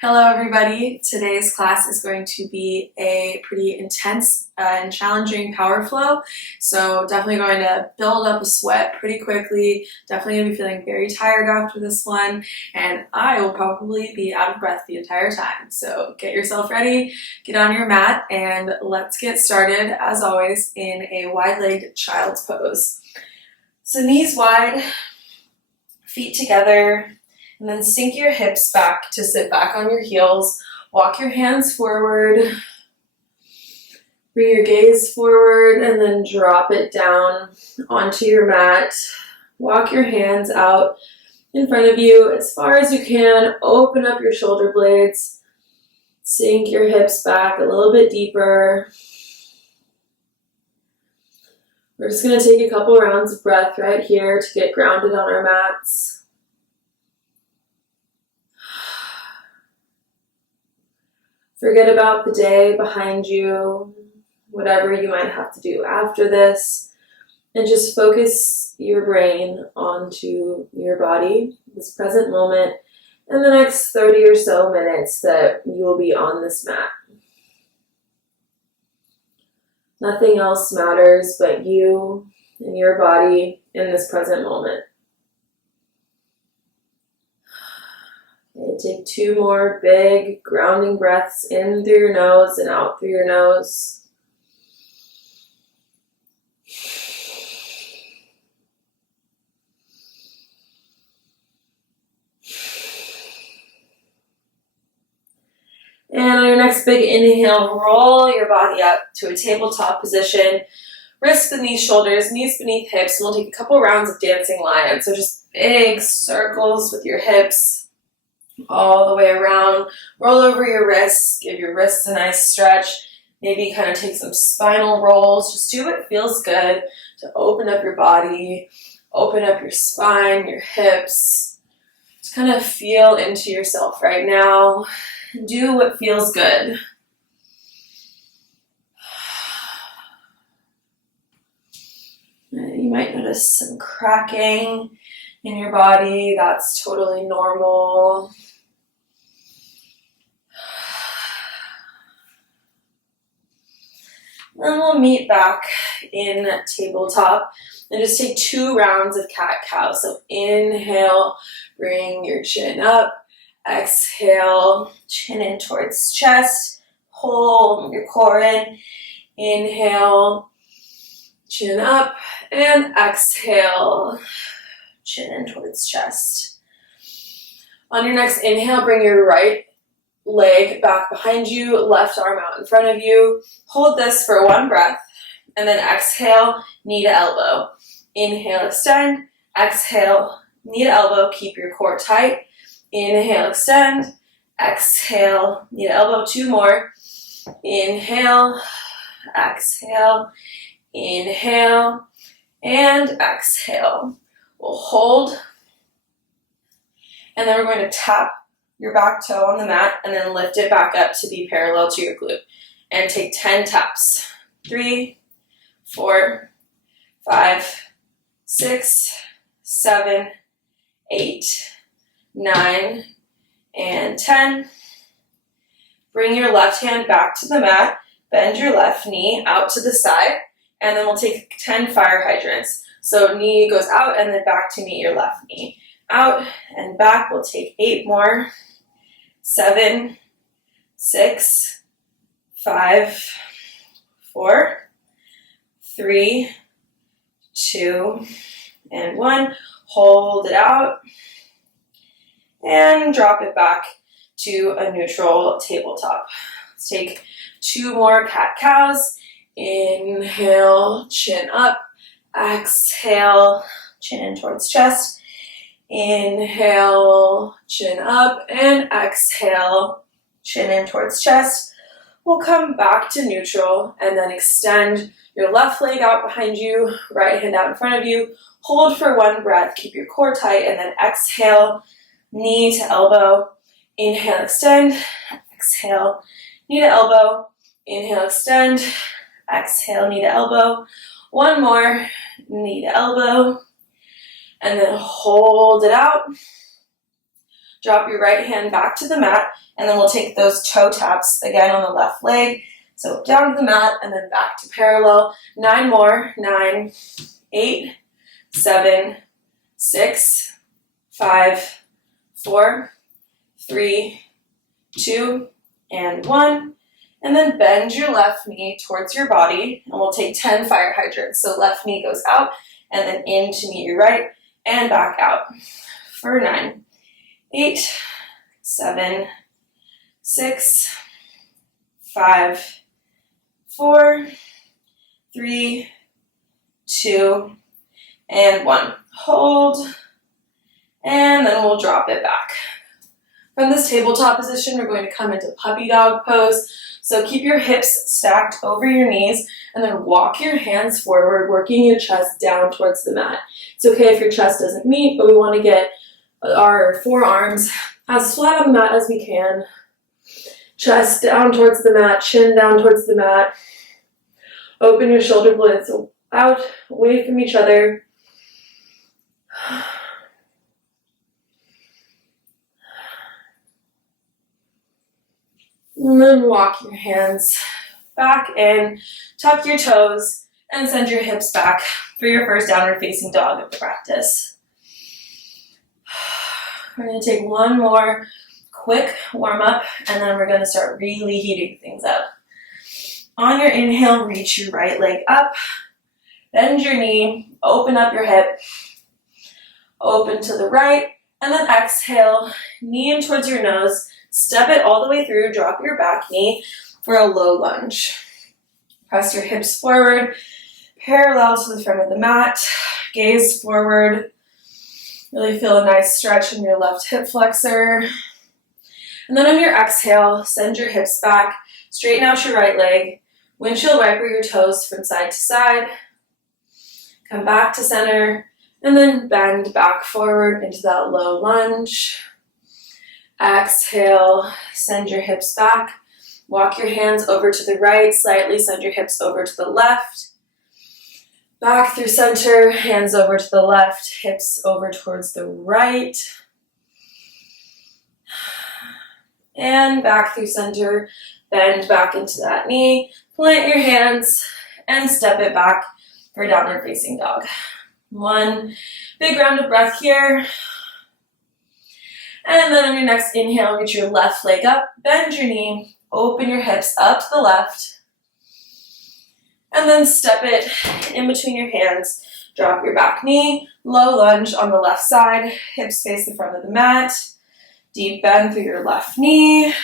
Hello everybody. Today's class is going to be a pretty intense and challenging power flow. So definitely going to build up a sweat pretty quickly. Definitely going to be feeling very tired after this one. And I will probably be out of breath the entire time. So get yourself ready, get on your mat, and let's get started as always in a wide-legged child's pose. So knees wide, feet together, and then sink your hips back to sit back on your heels. Walk your hands forward. Bring your gaze forward and then drop it down onto your mat. Walk your hands out in front of you as far as you can. Open up your shoulder blades. Sink your hips back a little bit deeper. We're just going to take a couple rounds of breath right here to get grounded on our mats. Forget about the day behind you, whatever you might have to do after this, and just focus your brain onto your body, this present moment, and the next 30 or so minutes that you will be on this mat. Nothing else matters but you and your body in this present moment. Okay, take 2 more big grounding breaths in through your nose and out through your nose. And on your next big inhale, roll your body up to a tabletop position. Wrists beneath shoulders, knees beneath hips, and we'll take a couple rounds of dancing lion. So just big circles with your hips all the way around. Roll over your wrists, give your wrists a nice stretch. Maybe kind of take some spinal rolls. Just do what feels good to open up your body, open up your spine, your hips. Just kind of feel into yourself right now. Do what feels good. You might notice some cracking in your body. That's totally normal. Then we'll meet back in tabletop and just take 2 rounds of cat-cow. So inhale, bring your chin up. Exhale, chin in towards chest. Hold your core in. Inhale, chin up, and exhale, chin in towards chest. On your next inhale, bring your right leg back behind you, left arm out in front of you. Hold this for 1 breath, and then exhale, knee to elbow. Inhale, extend. Exhale, knee to elbow. Keep your core tight. Inhale, extend. Exhale, knee to elbow. 2 more. Inhale, exhale, inhale, and exhale. We'll hold, and then we're going to tap your back toe on the mat and then lift it back up to be parallel to your glute. And take 10 taps. 3, 4, 5, 6, 7, 8, 9, and 10. Bring your left hand back to the mat. Bend your left knee out to the side. And then we'll take 10 fire hydrants. So knee goes out and then back to meet your left knee. Out and back. We'll take 8 more. 7, 6, 5, 4, 3, 2, and 1. Hold it out and drop it back to a neutral tabletop. Let's take 2 more cat-cows. Inhale, chin up. Exhale, chin in towards chest. Inhale, chin up, and exhale, chin in towards chest. We'll come back to neutral and then extend your left leg out behind you, right hand out in front of you. Hold for 1 breath, keep your core tight, and then exhale, knee to elbow. Inhale, extend. Exhale, knee to elbow. Inhale, extend. Exhale, knee to elbow. 1 more, knee to elbow. And then hold it out. Drop your right hand back to the mat And then we'll take those toe taps again on the left leg. So down to the mat and then back to parallel. 9 more. 9, 8, 7, 6, 5, 4, 3, 2, and 1. And then bend your left knee towards your body. And we'll take 10 fire hydrants. So left knee goes out and then in to meet your right and back out for 9, 8, 7, 6, 5, 4, 3, 2, and 1. Hold, and then we'll drop it back. From this tabletop position, we're going to come into puppy dog pose. So keep your hips stacked over your knees, and then walk your hands forward, working your chest down towards the mat. It's okay if your chest doesn't meet, but we want to get our forearms as flat on the mat as we can. Chest down towards the mat, chin down towards the mat. Open your shoulder blades out, away from each other. And then walk your hands back in, tuck your toes, and send your hips back for your first downward facing dog of the practice. We're going to take one more quick warm up, and then we're going to start really heating things up. On your inhale, reach your right leg up, bend your knee, open up your hip, open to the right, and then exhale, knee in towards your nose, step it all the way through, drop your back knee for a low lunge. Press your hips forward, parallel to the front of the mat, gaze forward. Really feel a nice stretch in your left hip flexor. And then on your exhale, send your hips back, straighten out your right leg, windshield wiper your toes from side to side, come back to center, and then bend back forward into that low lunge. Exhale, send your hips back, walk your hands over to the right, slightly send your hips over to the left. Back through center, hands over to the left, hips over towards the right. And back through center, bend back into that knee, plant your hands, and step it back for downward facing dog. One big round of breath here. And then on your next inhale, reach your left leg up, bend your knee, open your hips up to the left. And then step it in between your hands. Drop your back knee, low lunge on the left side, hips face the front of the mat. Deep bend through your left knee.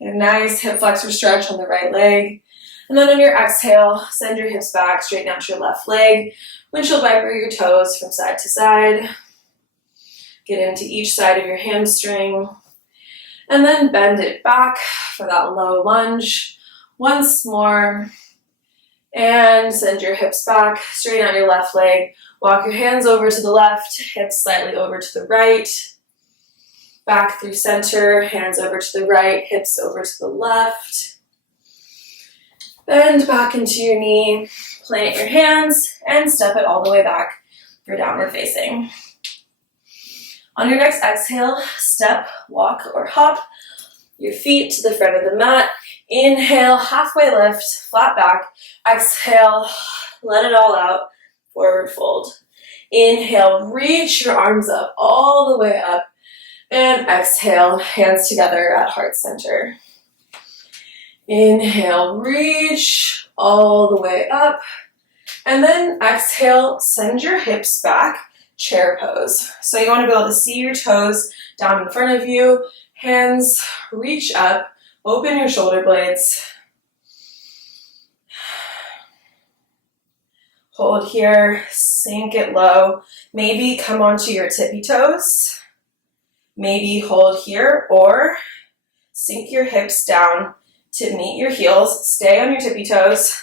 Get a nice hip flexor stretch on the right leg. And then on your exhale, send your hips back, straighten out your left leg. Windshield wiper your toes from side to side. Get into each side of your hamstring. And then bend it back for that low lunge. Once more. And send your hips back, straighten out your left leg. Walk your hands over to the left, hips slightly over to the right. Back through center, hands over to the right, hips over to the left. Bend back into your knee, plant your hands, and step it all the way back for downward facing. On your next exhale, step, walk, or hop your feet to the front of the mat. Inhale, halfway lift, flat back. Exhale, let it all out, forward fold. Inhale, reach your arms up, all the way up. And exhale, hands together at heart center. Inhale, reach all the way up. And then exhale, send your hips back, chair pose. So you want to be able to see your toes down in front of you. Hands reach up, open your shoulder blades. Hold here, sink it low. Maybe come onto your tippy toes. Maybe hold here or sink your hips down to meet your heels. Stay on your tippy toes.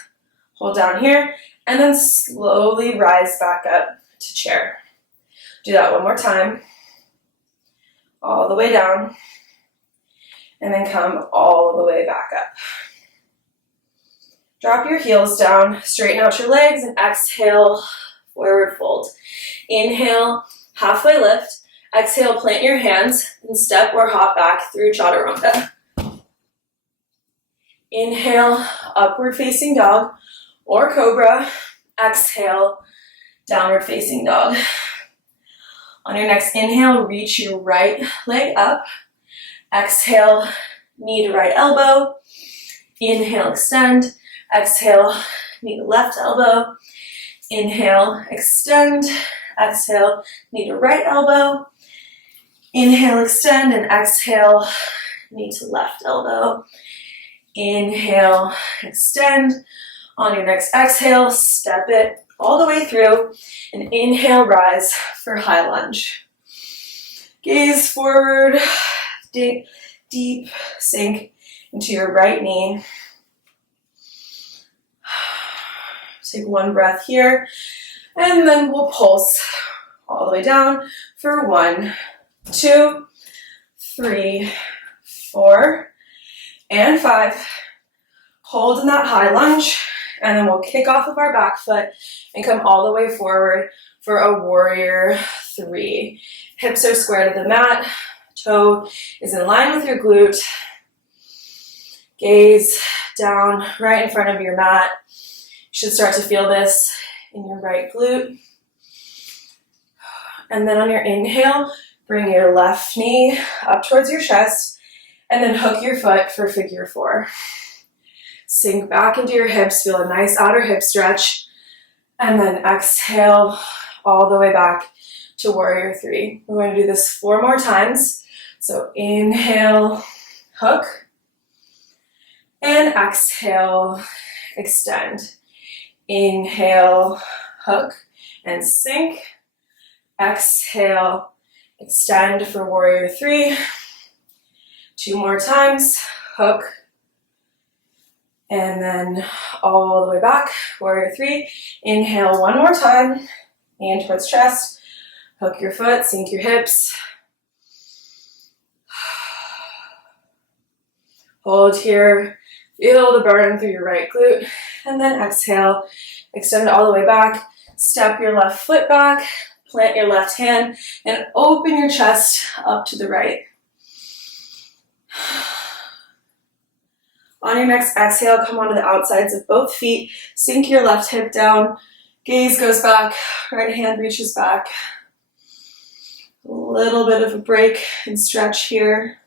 Hold down here and then slowly rise back up to chair. Do that one more time. All the way down. And then come all the way back up. Drop your heels down, straighten out your legs, and exhale, forward fold. Inhale, halfway lift. Exhale, plant your hands and step or hop back through chaturanga. Inhale, upward facing dog or cobra. Exhale, downward facing dog. On your next inhale, reach your right leg up. Exhale, knee to right elbow. Inhale, extend. Exhale, knee to left elbow. Inhale, extend. Exhale, knee to right elbow. Inhale, extend, and exhale, knee to left elbow. Inhale, extend. On your next exhale, step it all the way through, and inhale, rise for high lunge. Gaze forward, deep sink into your right knee. Take one breath here, and then we'll pulse all the way down for 1, 2, 3, 4, and 5. Hold in that high lunge, and then we'll kick off of our back foot and come all the way forward for a warrior 3. Hips are square to the mat, toe is in line with your glute. Gaze down right in front of your mat. You should start to feel this in your right glute. And then on your inhale, bring your left knee up towards your chest, and then hook your foot for figure 4. Sink back into your hips, feel a nice outer hip stretch, and then exhale all the way back to warrior 3. We're going to do this 4 more times. So inhale, hook, and exhale, extend. Inhale, hook, and sink. Exhale, extend for warrior 3. 2 more times, hook, and then all the way back, warrior 3. Inhale 1 more time, hand towards chest, hook your foot, sink your hips. Hold here, feel the burn through your right glute, and then exhale, extend all the way back, step your left foot back, plant your left hand, and open your chest up to the right. On your next exhale, come onto the outsides of both feet, sink your left hip down, gaze goes back, right hand reaches back. A little bit of a break and stretch here.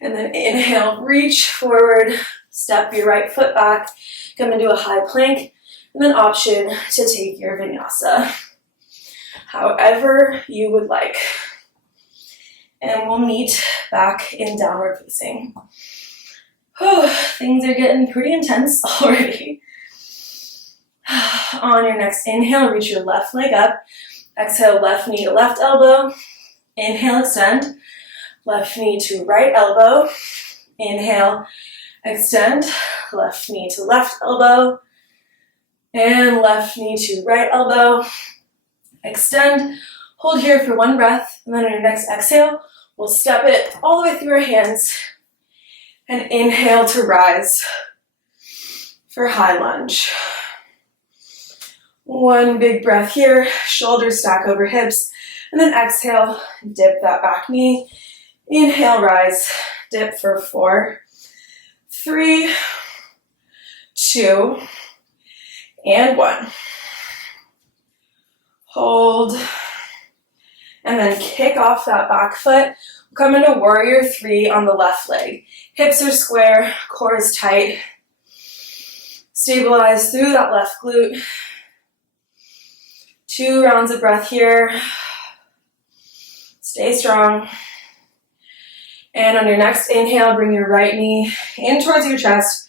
And then inhale, reach forward, step your right foot back, come into a high plank, and then option to take your vinyasa. However you would like. And we'll meet back in downward facing. Things are getting pretty intense already. On your next inhale, reach your left leg up. Exhale, left knee to left elbow. Inhale, extend. Left knee to right elbow. Inhale, extend. Left knee to left elbow. And left knee to right elbow. Extend. Hold here for 1 breath. And then on your next exhale, we'll step it all the way through our hands. And inhale to rise for high lunge. 1 big breath here, shoulders stack over hips, and then exhale, dip that back knee. Inhale, rise, dip for 4, 3, 2, and 1. Hold, and then kick off that back foot. Come into warrior 3 on the left leg. Hips are square, core is tight. Stabilize through that left glute. 2 rounds of breath here. Stay strong. And on your next inhale, bring your right knee in towards your chest.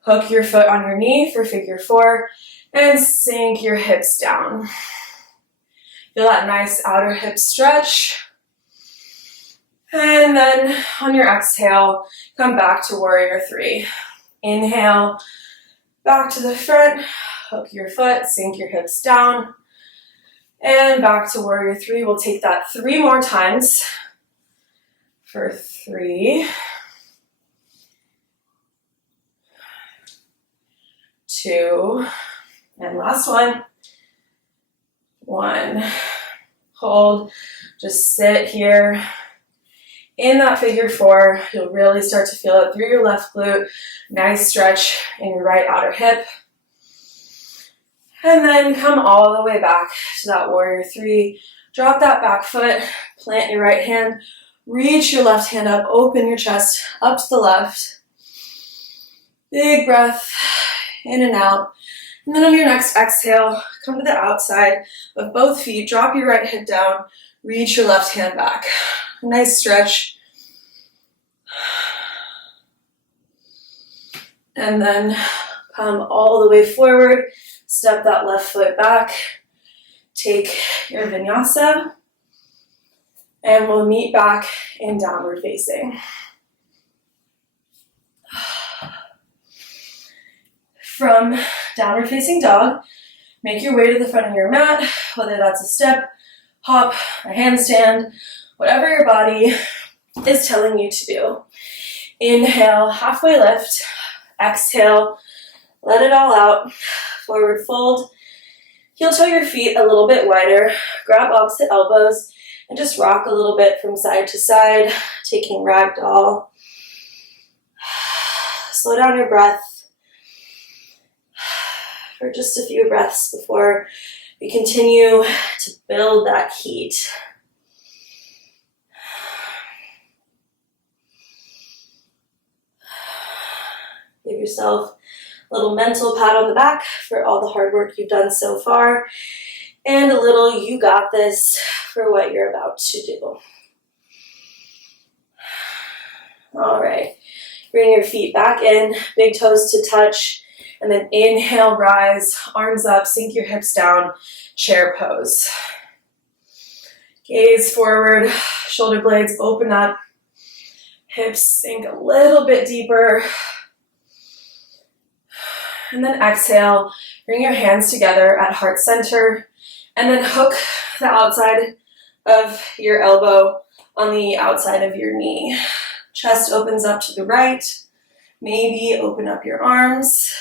Hook your foot on your knee for figure 4 and sink your hips down. Feel that nice outer hip stretch. And then on your exhale, come back to warrior 3. Inhale, back to the front, hook your foot, sink your hips down. And back to warrior 3. We'll take that 3 more times. For 3, 2, and last one. 1. hold, just sit here. In that figure four, you'll really start to feel it through your left glute. Nice stretch in your right outer hip. And then come all the way back to that warrior three. Drop that back foot, plant your right hand, reach your left hand up, open your chest up to the left. Big breath in and out. And then on your next exhale, come to the outside of both feet, drop your right hip down, reach your left hand back. Nice stretch. And then come all the way forward, step that left foot back, take your vinyasa, and we'll meet back in downward facing. From downward facing dog, make your way to the front of your mat, whether that's a step, hop, a handstand, whatever your body is telling you to do. Inhale, halfway lift. Exhale, let it all out. Forward fold. Heel toe your feet a little bit wider. Grab opposite elbows and just rock a little bit from side to side, taking ragdoll. Slow down your breath for just a few breaths before we continue to build that heat. Give yourself a little mental pat on the back for all the hard work you've done so far, and a little you got this for what you're about to do. All right, bring your feet back in, big toes to touch, and then inhale, rise, arms up, sink your hips down, chair pose. Gaze forward, shoulder blades open up, hips sink a little bit deeper. And then exhale, bring your hands together at heart center, and then hook the outside of your elbow on the outside of your knee. Chest opens up to the right. Maybe open up your arms.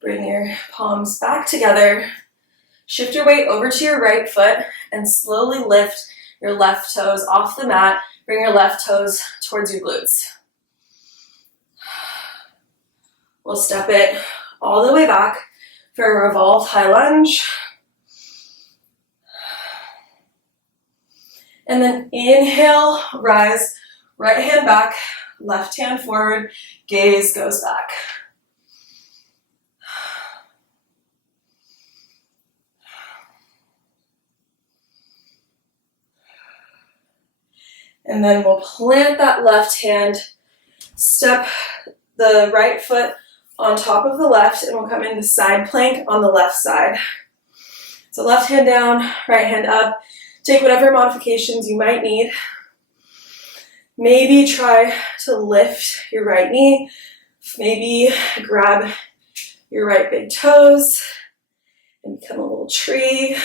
Bring your palms back together. Shift your weight over to your right foot and slowly lift your left toes off the mat. Bring your left toes towards your glutes. We'll step it all the way back for a revolved high lunge. And then inhale, rise, right hand back, left hand forward, gaze goes back. And then we'll plant that left hand, step the right foot on top of the left, and we'll come into side plank on the left side. So left hand down, right hand up. Take whatever modifications you might need. Maybe try to lift your right knee. Maybe grab your right big toes and become a little tree.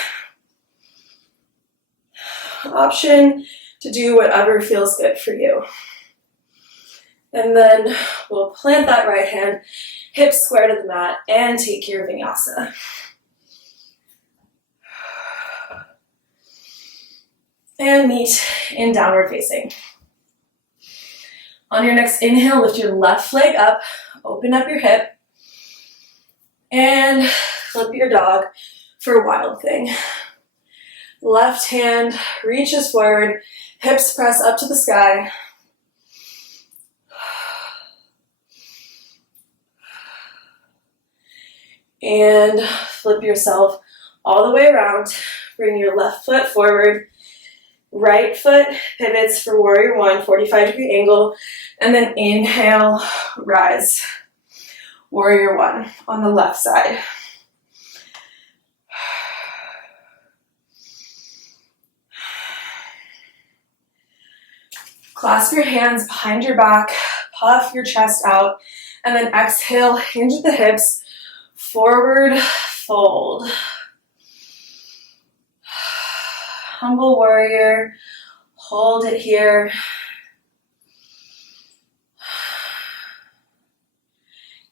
Option to do whatever feels good for you. And then we'll plant that right hand, hips square to the mat, and take your vinyasa. And meet in downward facing. On your next inhale, lift your left leg up, open up your hip, and flip your dog for wild thing. Left hand reaches forward, hips press up to the sky. And flip yourself all the way around. Bring your left foot forward. Right foot pivots for warrior one, 45-degree angle. And then inhale, rise. Warrior one on the left side. Clasp your hands behind your back, puff your chest out, and then exhale, hinge at the hips, forward fold. Humble warrior, hold it here.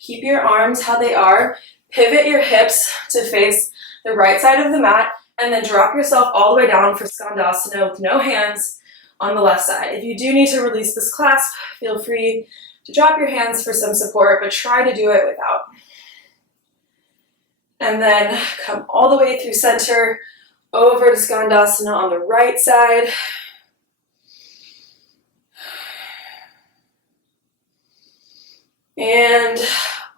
Keep your arms how they are. Pivot your hips to face the right side of the mat, and then drop yourself all the way down for Skandasana with no hands on the left side. If you do need to release this clasp, feel free to drop your hands for some support, but try to do it without. And then come all the way through center, over to Skandasana on the right side. And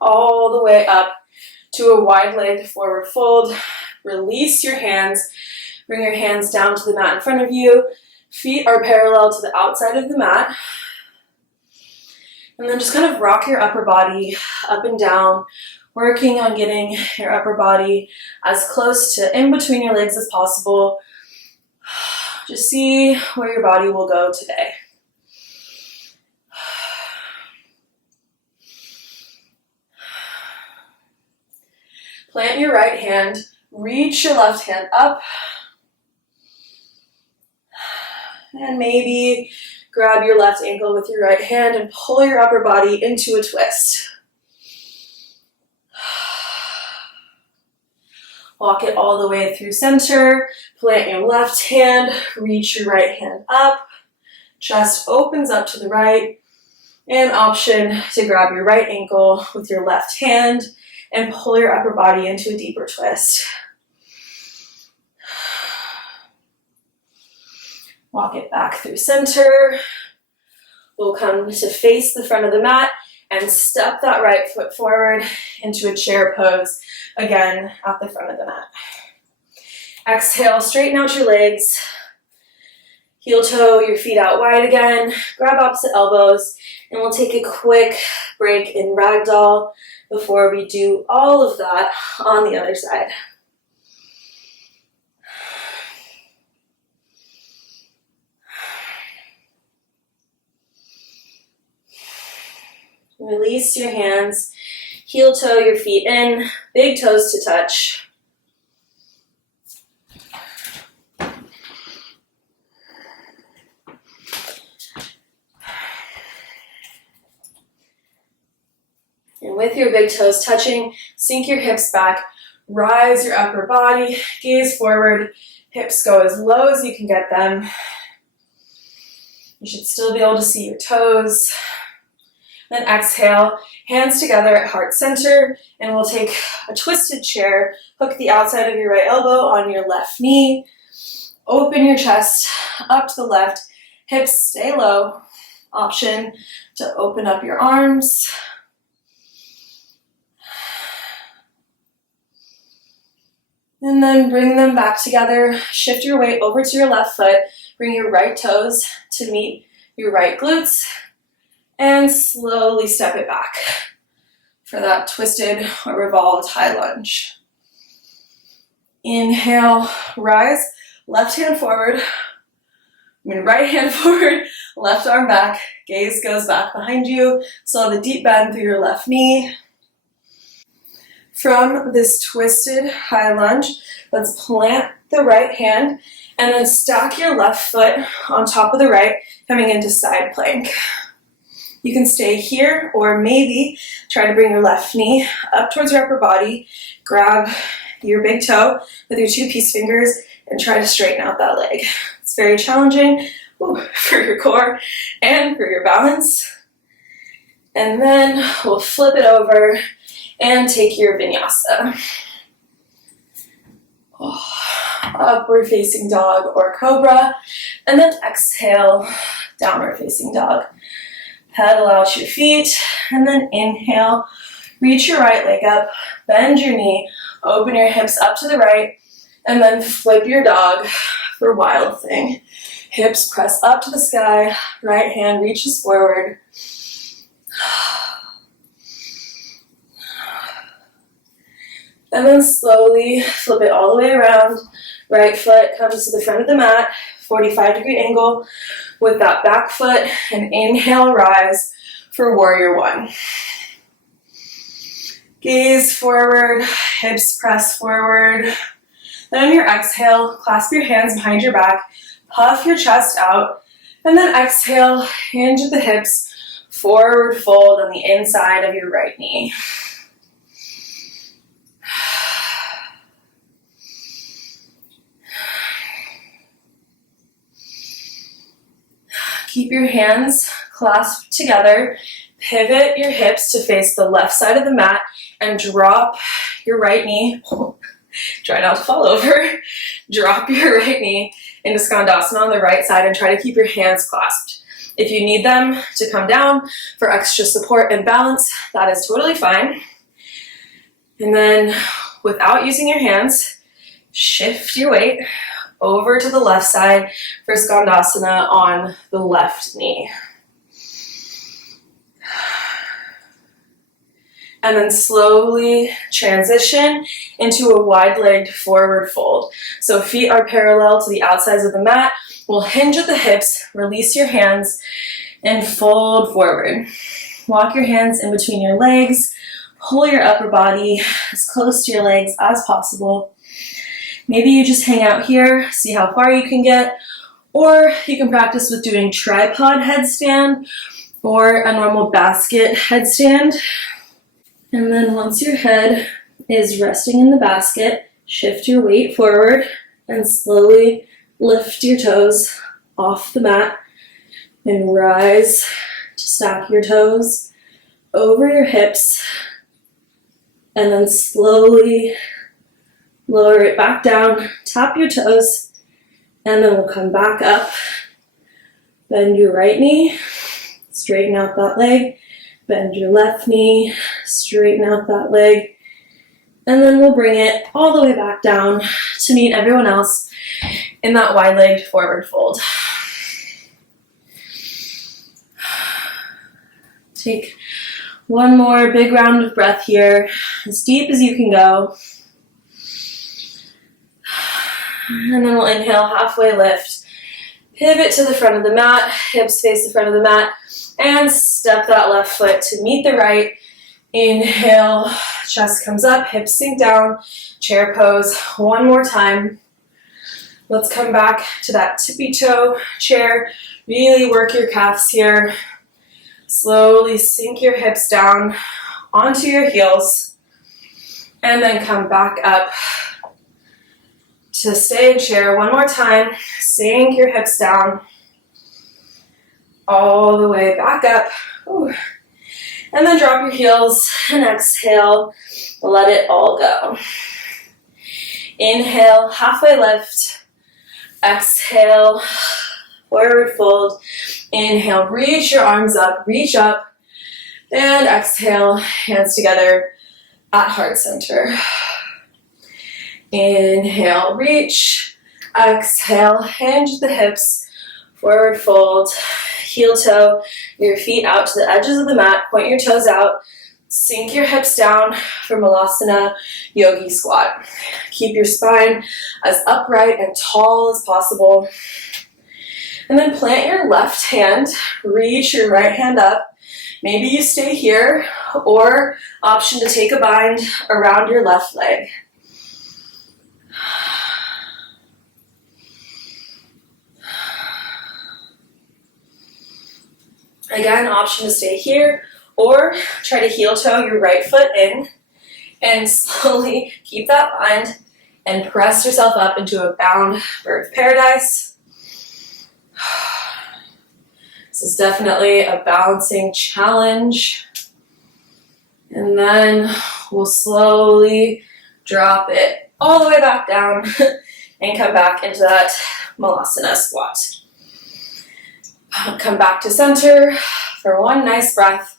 all the way up to a wide leg forward fold. Release your hands. Bring your hands down to the mat in front of you. Feet are parallel to the outside of the mat. And then just kind of rock your upper body up and down, working on getting your upper body as close to in between your legs as possible. Just see where your body will go today. Plant your right hand, reach your left hand up, and maybe grab your left ankle with your right hand and pull your upper body into a twist. Walk it all the way through center, plant your left hand, reach your right hand up, chest opens up to the right, and option to grab your right ankle with your left hand and pull your upper body into a deeper twist. Walk it back through center. We'll come to face the front of the mat and step that right foot forward into a chair pose, again at the front of the mat. Exhale, straighten out your legs. Heel toe your feet out wide again. Grab opposite elbows, and we'll take a quick break in ragdoll before we do all of that on the other side. Release your hands, heel toe your feet in, big toes to touch. And with your big toes touching, sink your hips back, rise your upper body, gaze forward, hips go as low as you can get them. You should still be able to see your toes. Then exhale, hands together at heart center, and we'll take a twisted chair. Hook the outside of your right elbow on your left knee. Open your chest up to the left. Hips stay low. Option to open up your arms. And then bring them back together. Shift your weight over to your left foot. Bring your right toes to meet your right glutes. And slowly step it back for that twisted or revolved high lunge. Inhale, rise, left hand forward. Right hand forward, left arm back, gaze goes back behind you. So have a deep bend through your left knee. From this twisted high lunge, let's plant the right hand and then stack your left foot on top of the right, coming into side plank. You can stay here, or maybe try to bring your left knee up towards your upper body, grab your big toe with your two peace fingers, and try to straighten out that leg. It's very challenging for your core and for your balance. And then we'll flip it over and take your Vinyasa. Upward facing dog or cobra, and then exhale, downward facing dog. Pedal out your feet, and then inhale, reach your right leg up, bend your knee, open your hips up to the right, and then flip your dog for wild thing. Hips press up to the sky, right hand reaches forward. And then slowly flip it all the way around. Right foot comes to the front of the mat, 45-degree angle with that back foot, and inhale, rise for warrior one. Gaze forward, hips press forward. Then on your exhale, clasp your hands behind your back, puff your chest out, and then exhale, hinge at the hips, forward fold on the inside of your right knee. Keep your hands clasped together. Pivot your hips to face the left side of the mat and drop your right knee. Try not to fall over. Drop your right knee into Skandasana on the right side and try to keep your hands clasped. If you need them to come down for extra support and balance, that is totally fine. And then without using your hands, shift your weight over to the left side for Skandasana on the left knee. And then slowly transition into a wide-legged forward fold. So feet are parallel to the outsides of the mat. We'll hinge at the hips, release your hands, and fold forward. Walk your hands in between your legs. Pull your upper body as close to your legs as possible. Maybe you just hang out here, see how far you can get, or you can practice with doing tripod headstand or a normal basket headstand. And then once your head is resting in the basket, shift your weight forward and slowly lift your toes off the mat and rise to stack your toes over your hips and then slowly lower it back down, tap your toes, and then we'll come back up. Bend your right knee, straighten out that leg. Bend your left knee, straighten out that leg. And then we'll bring it all the way back down to meet everyone else in that wide-legged forward fold. Take one more big round of breath here, as deep as you can go. And then we'll inhale, halfway lift. Pivot to the front of the mat, hips face the front of the mat, and step that left foot to meet the right. Inhale, chest comes up, hips sink down, chair pose. One more time. Let's come back to that tippy toe chair. Really work your calves here. Slowly sink your hips down onto your heels, and then come back up to stay in chair. One more time. Sink your hips down all the way back up. Ooh. And then drop your heels and exhale. Let it all go. Inhale, halfway lift. Exhale, forward fold. Inhale, reach your arms up, reach up. And exhale, hands together at heart center. Inhale, reach. Exhale, hinge the hips, forward fold. Heel toe, your feet out to the edges of the mat, point your toes out, sink your hips down for Malasana, Yogi squat. Keep your spine as upright and tall as possible. And then plant your left hand, reach your right hand up. Maybe you stay here, or option to take a bind around your left leg. Again, option to stay here, or try to heel toe your right foot in and slowly keep that bind and press yourself up into a bound bird paradise. This is definitely a balancing challenge. And then we'll slowly drop it all the way back down and come back into that Malasana squat. Come back to center for one nice breath,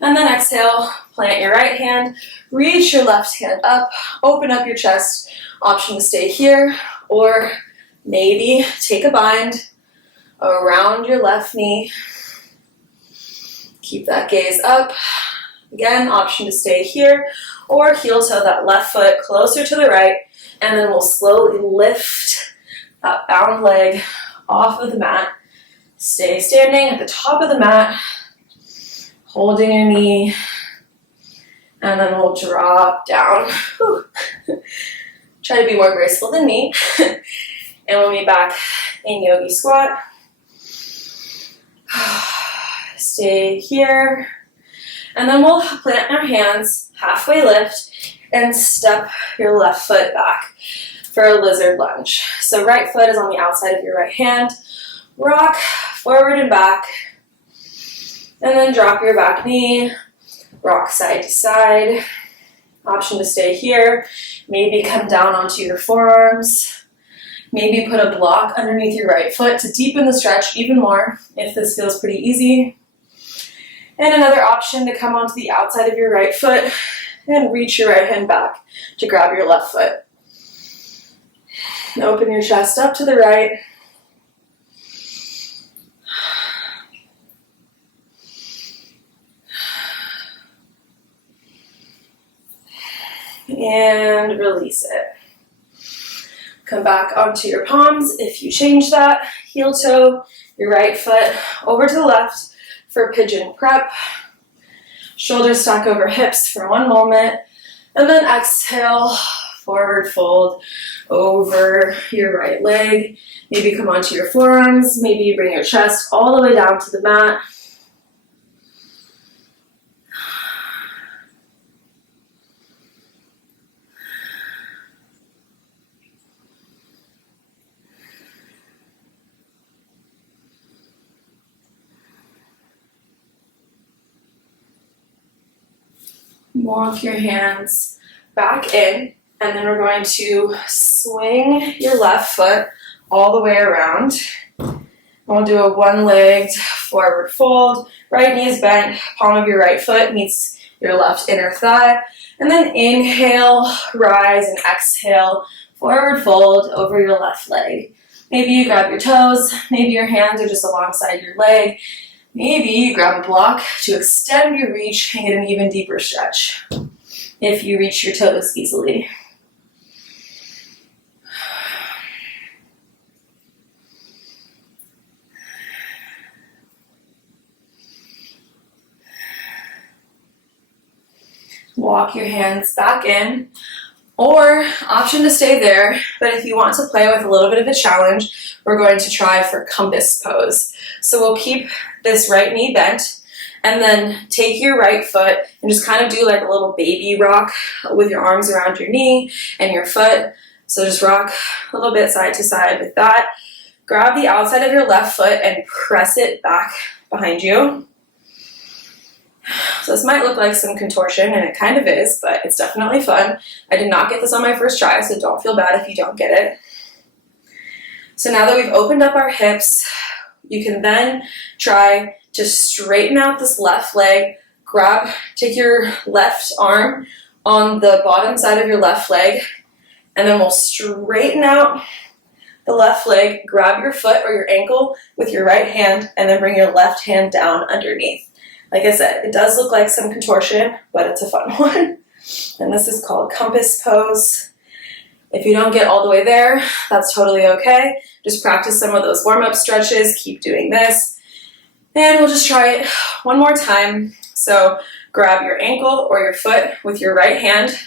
and then exhale, plant your right hand, reach your left hand up, open up your chest. Option to stay here, or maybe take a bind around your left knee. Keep that gaze up. Again, option to stay here, or heel toe that left foot closer to the right, and then we'll slowly lift that bound leg off of the mat. Stay standing at the top of the mat, holding your knee, and then we'll drop down. Whew. Try to be more graceful than me. And we'll be back in Yogi squat. stay here. And then we'll plant our hands, halfway lift, and step your left foot back for a lizard lunge. So right foot is on the outside of your right hand. Rock forward and back. And then drop your back knee. Rock side to side. Option to stay here. Maybe come down onto your forearms. Maybe put a block underneath your right foot to deepen the stretch even more if this feels pretty easy. And another option to come onto the outside of your right foot and reach your right hand back to grab your left foot. And open your chest up to the right. And release it. Come back onto your palms. If you change that, heel toe your right foot over to the left for Pigeon Prep. Shoulders stack over hips for one moment. And then exhale, forward fold over your right leg. Maybe come onto your forearms. Maybe you bring your chest all the way down to the mat. Walk your hands back in, and then we're going to swing your left foot all the way around. We'll do a one-legged forward fold. Right knee is bent, palm of your right foot meets your left inner thigh. And then inhale, rise, and exhale, forward fold over your left leg. Maybe you grab your toes, maybe your hands are just alongside your leg. Maybe you grab a block to extend your reach and get an even deeper stretch if you reach your toes easily. Walk your hands back in, or option to stay there, but if you want to play with a little bit of a challenge, we're going to try for compass pose. So we'll keep this right knee bent, and then take your right foot and just kind of do like a little baby rock with your arms around your knee and your foot. So just rock a little bit side to side with that. Grab the outside of your left foot and press it back behind you. So this might look like some contortion, and it kind of is, but it's definitely fun. I did not get this on my first try, so don't feel bad if you don't get it. So now that we've opened up our hips, you can then try to straighten out this left leg. Take your left arm on the bottom side of your left leg, and then we'll straighten out the left leg, grab your foot or your ankle with your right hand, and then bring your left hand down underneath. Like I said, it does look like some contortion, but it's a fun one. And this is called compass pose. If you don't get all the way there, that's totally okay. Just practice some of those warm-up stretches. Keep doing this. And we'll just try it one more time. So grab your ankle or your foot with your right hand,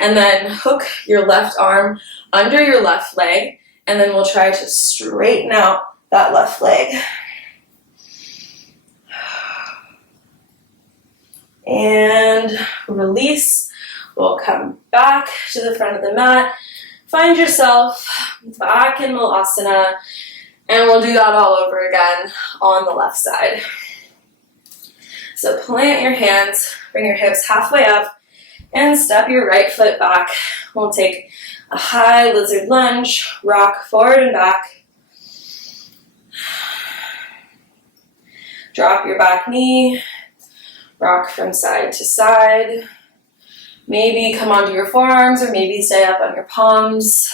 and then hook your left arm under your left leg, and then we'll try to straighten out that left leg. And release. We'll come back to the front of the mat. Find yourself back in Malasana, and we'll do that all over again on the left side. So plant your hands, bring your hips halfway up, and step your right foot back. We'll take a high lizard lunge, rock forward and back. Drop your back knee, rock from side to side. Maybe come onto your forearms, or maybe stay up on your palms.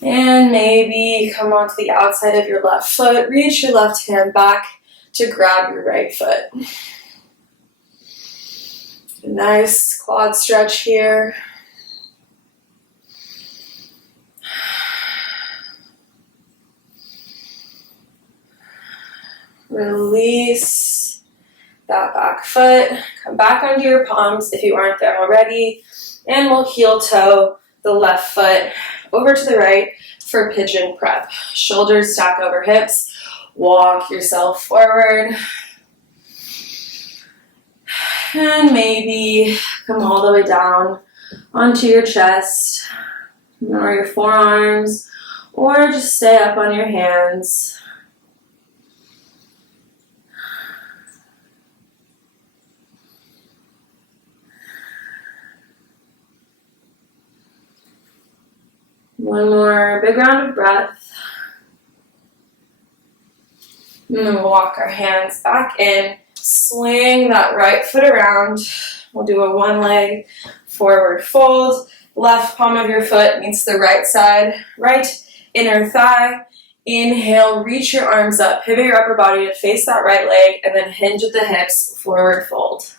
And maybe come onto the outside of your left foot. Reach your left hand back to grab your right foot. A nice quad stretch here. Release that back foot. Come back onto your palms if you aren't there already. And we'll heel toe the left foot over to the right for Pigeon Prep. Shoulders stack over hips, walk yourself forward. And maybe come all the way down onto your chest or your forearms, or just stay up on your hands. One more big round of breath. And then we'll walk our hands back in. Swing that right foot around. We'll do a one leg forward fold. Left palm of your foot meets the right side, right inner thigh. Inhale, reach your arms up, pivot your upper body to face that right leg, and then hinge at the hips, forward fold.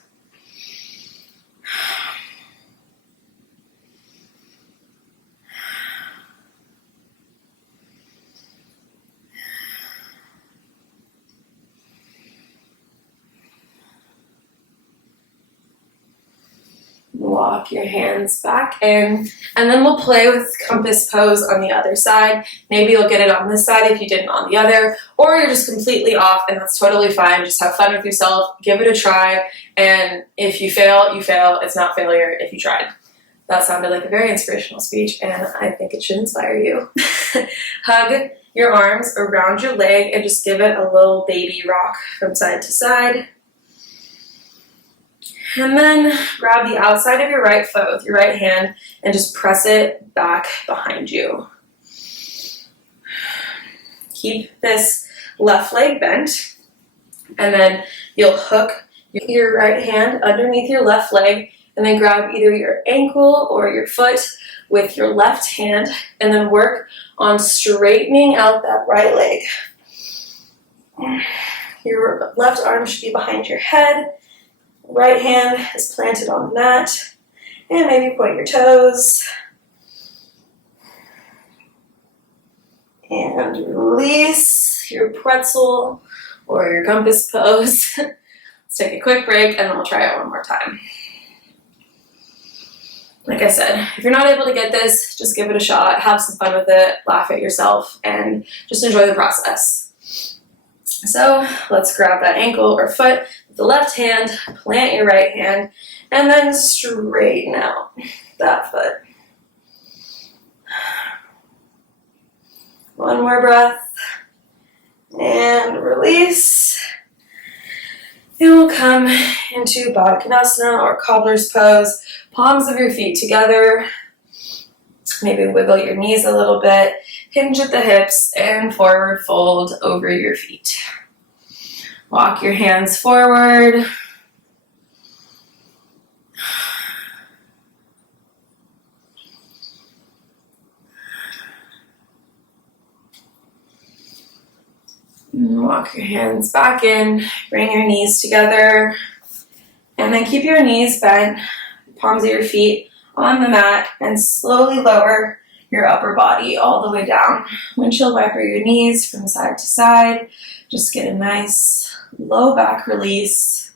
Walk your hands back in, and then we'll play with compass pose on the other side. Maybe you'll get it on this side if you didn't on the other, or you're just completely off, and that's totally fine. Just have fun with yourself, give it a try, and if you fail, you fail. It's not failure if you tried. That sounded like a very inspirational speech, and I think it should inspire you. Hug your arms around your leg and just give it a little baby rock from side to side. And then grab the outside of your right foot with your right hand and just press it back behind you. Keep this left leg bent, and then you'll hook your right hand underneath your left leg and then grab either your ankle or your foot with your left hand and then work on straightening out that right leg. Your left arm should be behind your head. Right hand is planted on the mat, and maybe point your toes. And release your pretzel or your compass pose. Let's take a quick break, and then we'll try it one more time. Like I said, if you're not able to get this, just give it a shot, have some fun with it, laugh at yourself, and just enjoy the process. So let's grab that ankle or foot with the left hand, plant your right hand, and then straighten out that foot. One more breath, and release. And we'll come into Vinyasa or Cobbler's pose. Palms of your feet together. Maybe wiggle your knees a little bit. Hinge at the hips and forward fold over your feet. Walk your hands forward. Walk your hands back in. Bring your knees together. And then keep your knees bent, palms of your feet on the mat, and slowly lower your upper body all the way down. Windshield wiper your knees from side to side. Just get a nice low back release.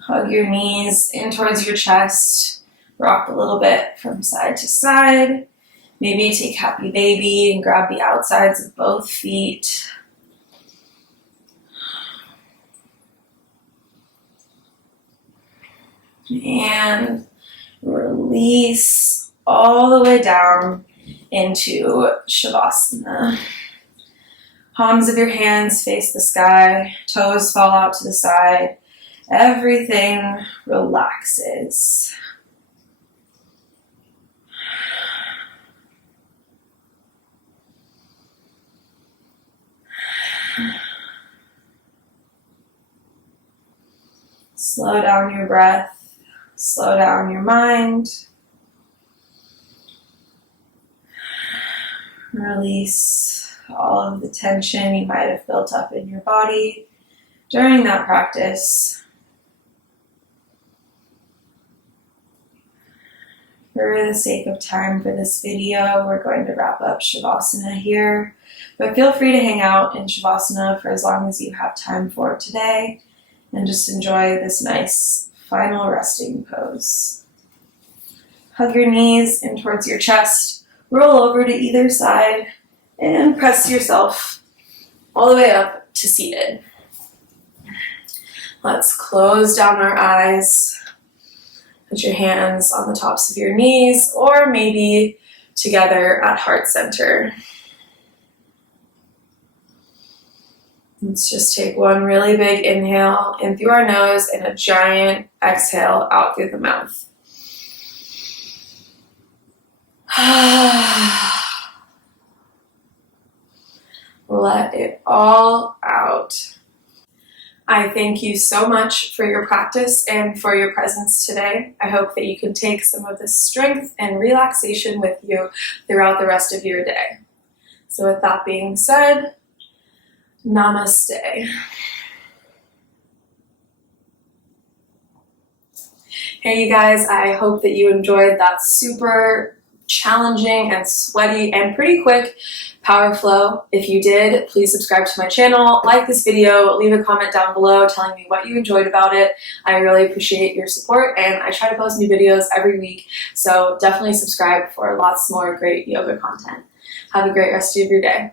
Hug your knees in towards your chest. Rock a little bit from side to side. Maybe take happy baby and grab the outsides of both feet. And release all the way down into Shavasana. Palms of your hands face the sky, toes fall out to the side. Everything relaxes. Slow down your breath. Slow down your mind. Release all of the tension you might have built up in your body during that practice. For the sake of time for this video, we're going to wrap up Shavasana here, but feel free to hang out in Shavasana for as long as you have time for today and just enjoy this nice final resting pose. Hug your knees in towards your chest Roll over to either side and press yourself all the way up to seated. Let's close down our eyes. Put your hands on the tops of your knees or maybe together at heart center. Let's just take one really big inhale in through our nose and a giant exhale out through the mouth. Let it all out. I thank you so much for your practice and for your presence today. I hope that you can take some of this strength and relaxation with you throughout the rest of your day. So with that being said, namaste. Hey you guys, I hope that you enjoyed that super challenging and sweaty and pretty quick power flow. If you did, please subscribe to my channel, like this video, leave a comment down below telling me what you enjoyed about it. I really appreciate your support, and I try to post new videos every week, so definitely subscribe for lots more great yoga content. Have a great rest of your day.